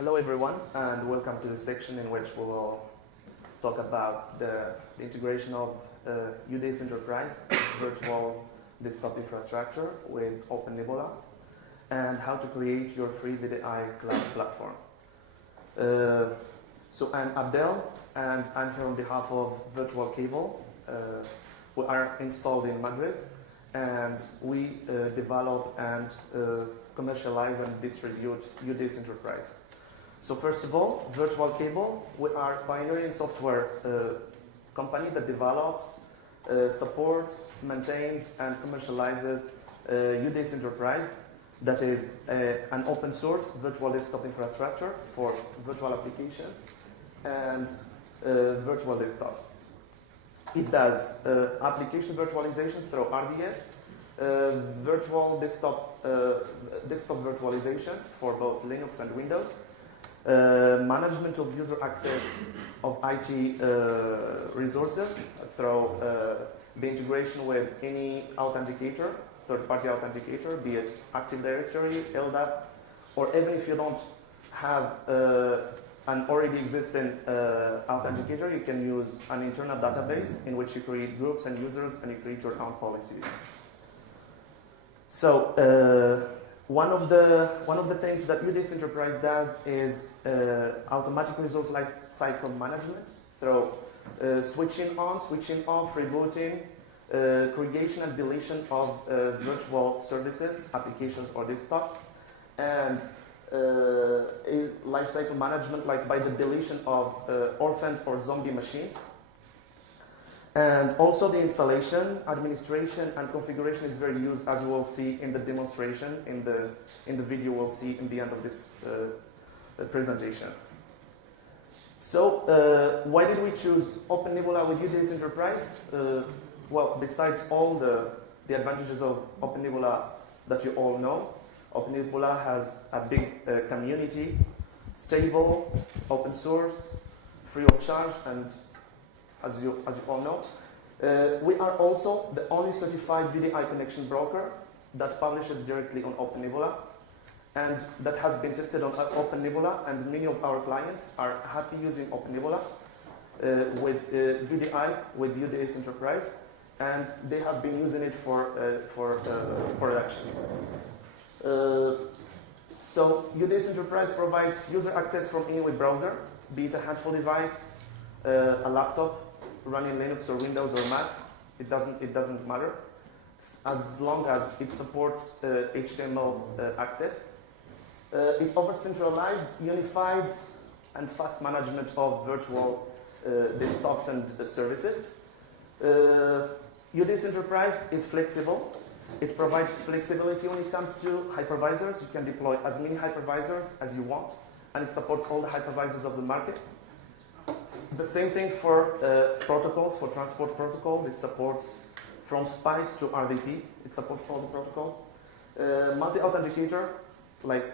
Hello everyone, and welcome to the section in which we will talk about the integration of UDIS Enterprise virtual desktop infrastructure with OpenNebula and how to create your free VDI cloud platform. So I'm Abdel, and I'm here on behalf of Virtual Cable. We are installed in Madrid, and we develop and commercialize and distribute UDIS Enterprise. So first of all, Virtual Cable, we are a pioneering software company that develops, supports, maintains, and commercializes UDIS Enterprise, that is an open source virtual desktop infrastructure for virtual applications and virtual desktops. It does application virtualization through RDS, virtual desktop virtualization for both Linux and Windows, management of user access of IT resources through the integration with any authenticator, third-party authenticator, be it Active Directory, LDAP, or even if you don't have an already existing authenticator, you can use an internal database in which you create groups and users and you create your own policies. So one of the things that UDIS Enterprise does is automatic resource lifecycle management through switching on, switching off, rebooting, creation and deletion of virtual services, applications, or desktops, and lifecycle management, like by the deletion of orphaned or zombie machines. And also the installation, administration, and configuration is very used, as you will see in the demonstration, in the video we'll see in the end of this presentation. So why did we choose OpenNebula with UDIS Enterprise? Well, besides all the advantages of OpenNebula that you all know, OpenNebula has a big community, stable, open source, free of charge, and as you all know. We are also the only certified VDI connection broker that publishes directly on OpenNebula, and that has been tested on OpenNebula, and many of our clients are happy using OpenNebula with VDI, with UDIS Enterprise, and they have been using it for production. So UDIS Enterprise provides user access from any web browser, be it a handheld device, a laptop, running Linux or Windows or Mac, it doesn't matter, as long as it supports HTML access. It offers centralized, unified, and fast management of virtual desktops and services. UDIS Enterprise is flexible. It provides flexibility when it comes to hypervisors. You can deploy as many hypervisors as you want, and it supports all the hypervisors of the market. The same thing for protocols, for transport protocols. It supports from SPICE to RDP. It supports all the protocols. Multi-authenticator, like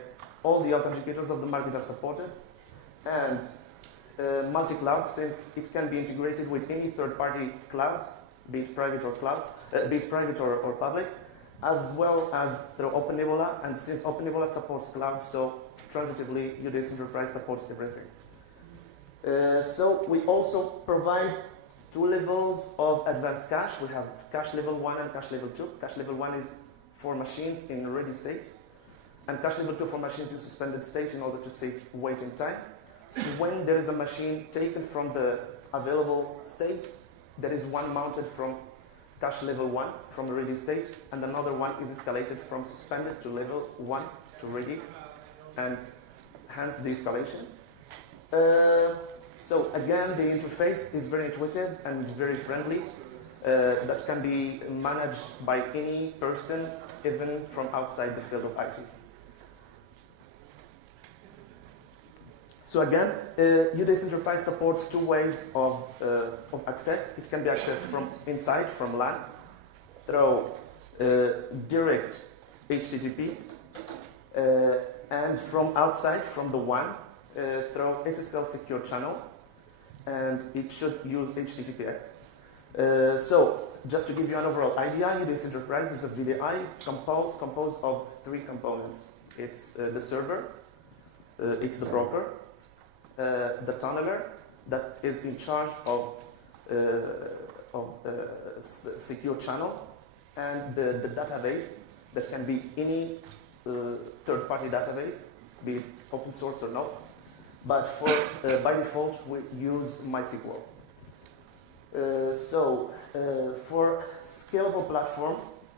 all the authenticators of the market are supported. And multi-cloud, since it can be integrated with any third-party cloud, be it private or or public, as well as through OpenNebula. And since OpenNebula supports cloud, so transitively, UDIS Enterprise supports everything. So we also provide 2 levels of advanced cache. We have cache level 1 and cache level 2. Cache level 1 is for machines in ready state, and cache level 2 for machines in suspended state in order to save waiting time. So when there is a machine taken from the available state, there is one mounted from cache level 1 from ready state, and another one is escalated from suspended to level 1 to ready, and hence the escalation. So again, the interface is very intuitive and very friendly. That can be managed by any person, even from outside the field of IT. So again, UDIS Enterprise supports 2 ways of access. It can be accessed from inside, from LAN, through direct HTTP, and from outside, from the WAN, through SSL secure channel, and it should use HTTPS. So, just to give you an overall idea, UDIS Enterprise is a VDI composed of 3 components. It's the server, it's the broker, the tunneler that is in charge of secure channel, and the database that can be any third-party database, be it open source or not. But for by default, we use MySQL. For scalable platform,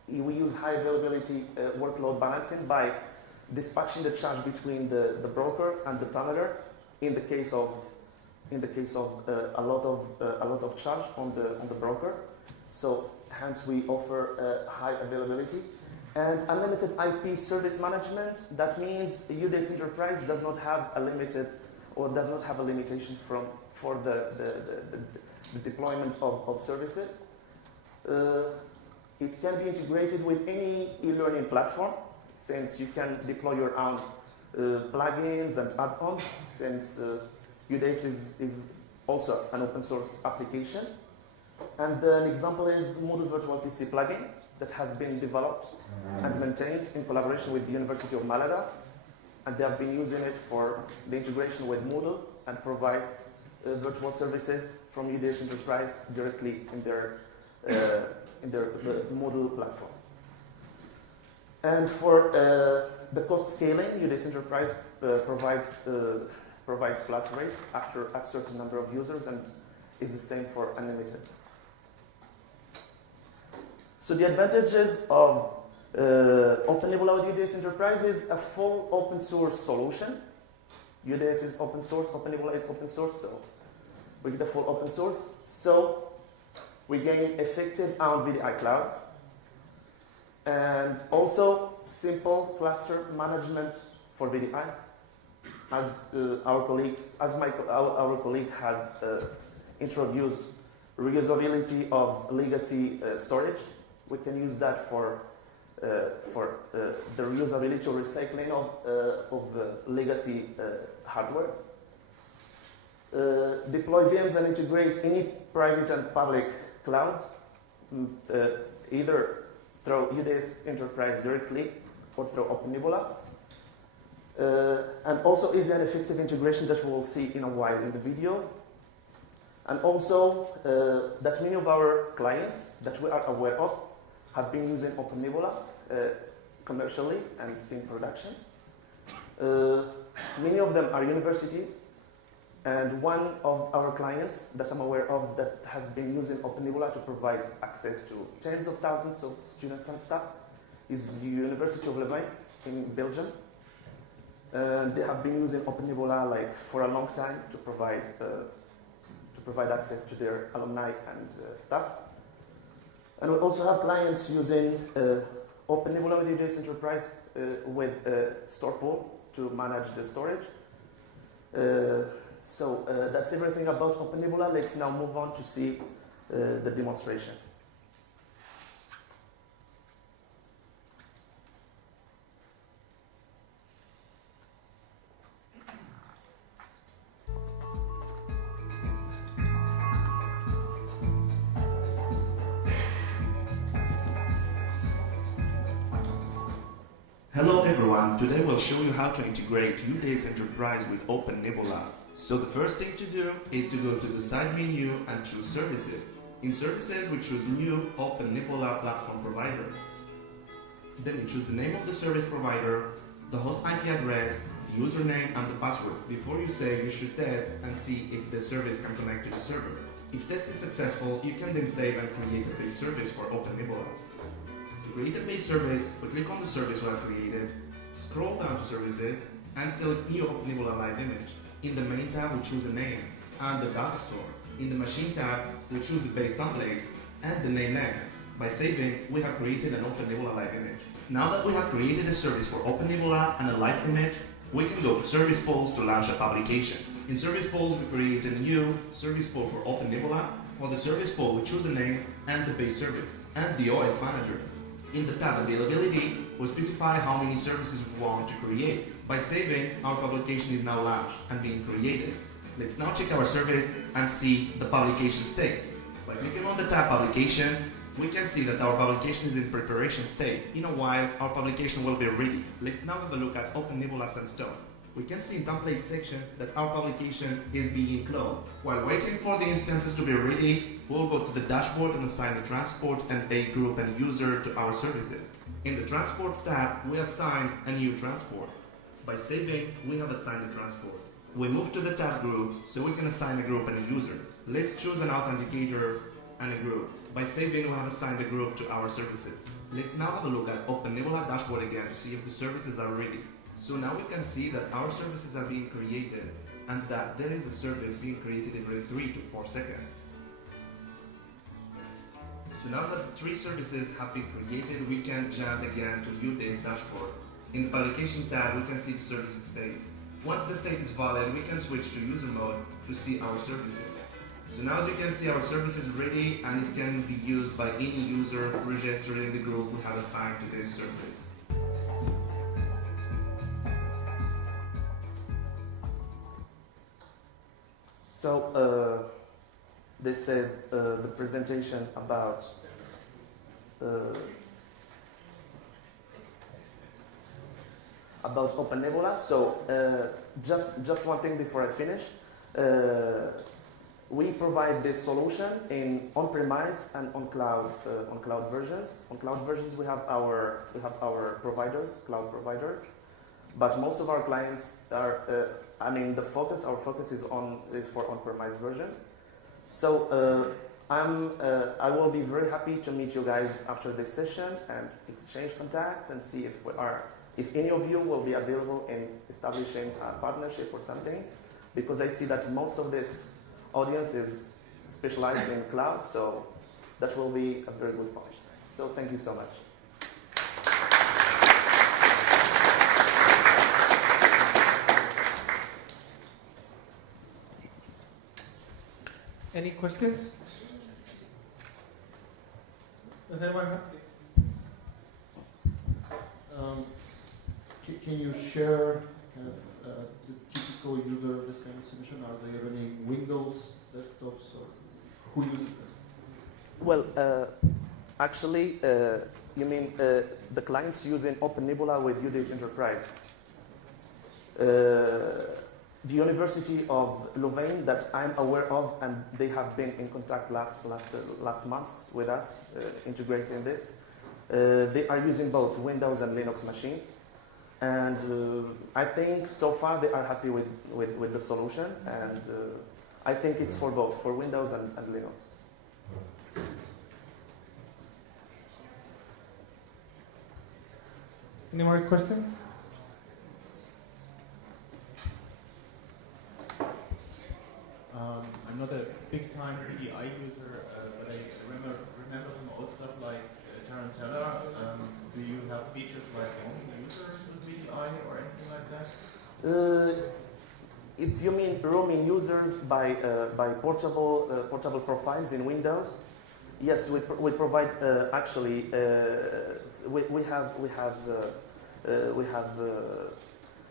we use high availability workload balancing by dispatching the charge between the broker and the tunneler in the case of a lot of charge on the broker. So hence we offer high availability and unlimited IP service management. That means UDS Enterprise does not have a limitation for the deployment of services. It can be integrated with any e-learning platform, since you can deploy your own plugins and add-ons, since UDS is also an open source application. And an example is Moodle Virtual TC plugin that has been developed and maintained in collaboration with the University of Malaga. And they have been using it for the integration with Moodle and provide virtual services from UDS Enterprise directly in their Moodle platform. And for the cost scaling, UDS Enterprise provides flat rates after a certain number of users, and is the same for unlimited. So the advantages of OpenNebula with UDS Enterprise is a full open source solution. UDS is open source, OpenNebula is open source, so we get the full open source. So we gain effective on VDI cloud, and also simple cluster management for VDI. As our colleague has introduced reusability of legacy storage, we can use that for the reusability or recycling of legacy hardware. Deploy VMs and integrate any private and public cloud, either through UDS Enterprise directly or through OpenNebula. And also easy and effective integration that we will see in a while in the video. And also that many of our clients that we are aware of have been using OpenNebula commercially and in production. Many of them are universities, and one of our clients that I'm aware of that has been using OpenNebula to provide access to tens of thousands of students and staff is the University of Leuven in Belgium. They have been using OpenNebula for a long time to provide access to their alumni and staff. And we also have clients using OpenNebula with UDS Enterprise with Store Pool to manage the storage. So that's everything about OpenNebula. Let's now move on to see the demonstration. Hello everyone, today we'll show you how to integrate UDS Enterprise with OpenNebula. So the first thing to do is to go to the side menu and choose Services. In Services we choose New OpenNebula Platform Provider. Then you choose the name of the service provider, the host IP address, the username and the password. Before you save, you should test and see if the service can connect to the server. If test is successful, you can then save and create a base service for OpenNebula. To create a base service, we click on the service we have created, scroll down to Services, and select New OpenNebula Live Image. In the Main tab, we choose a name and the data store. In the Machine tab, we choose the base template and the name. By saving, we have created an OpenNebula Live Image. Now that we have created a service for OpenNebula and a live image, we can go to Service Polls to launch a publication. In Service Polls, we create a new service poll for OpenNebula. For the service poll, we choose a name and the base service and the OS manager. In the tab Availability, we specify how many services we want to create. By saving, our publication is now launched and being created. Let's now check our service and see the publication state. By clicking on the tab Publications, we can see that our publication is in preparation state. In a while, our publication will be ready. Let's now have a look at OpenNebula Sandstone. we can see in template section that our publication is being cloned. While waiting for the instances to be ready, we'll go to the dashboard and assign a transport and a group and user to our services. In the transports tab, we assign a new transport. By saving, we have assigned a transport. We move to the tab groups so we can assign a group and a user. Let's choose an authenticator and a group. By saving, we have assigned a group to our services. Let's now have a look at OpenNebula dashboard again to see if the services are ready. So now we can see that our services are being created and that there is a service being created every 3 to 4 seconds. So now that the 3 services have been created, we can jump again to view this dashboard. In the publication tab, we can see the services state. Once the state is valid, we can switch to user mode to see our services. So now as you can see, our service is ready and it can be used by any user registered in the group we have assigned to this service. So this is the presentation about OpenNebula. So just one thing before I finish. We provide this solution in on-premise and on cloud versions. On cloud versions, we have our providers, cloud providers, but most of our clients are. Our focus is for on-premise version. So I will be very happy to meet you guys after this session and exchange contacts and see if any of you will be available in establishing a partnership or something, because I see that most of this audience is specialized in cloud, so that will be a very good point. So thank you so much. Any questions? Does anyone have? Can you share kind of the typical user of this kind of solution? Are they running Windows desktops, or who uses this? Well, actually, you mean the clients using OpenNebula with UDay's Enterprise. The University of Louvain that I'm aware of, and they have been in contact last months with us, integrating this. They are using both Windows and Linux machines. And I think so far they are happy with the solution, and I think it's for both, for Windows and Linux. Any more questions? I'm not a big-time VDI user, but I remember some old stuff like Tarantella. Do you have features like roaming users with VDI or anything like that? If you mean roaming users by portable profiles in Windows, yes, we provide actually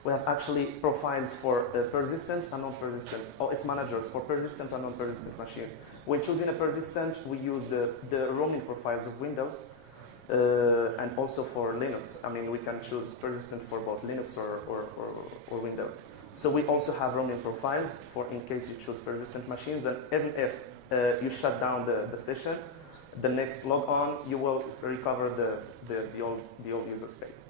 we have actually profiles for persistent and non-persistent, OS managers for persistent and non-persistent machines. When choosing a persistent, we use the roaming profiles of Windows and also for Linux. I mean, we can choose persistent for both Linux or Windows. So we also have roaming profiles for in case you choose persistent machines, and even if you shut down the session, the next log on, you will recover the old user space.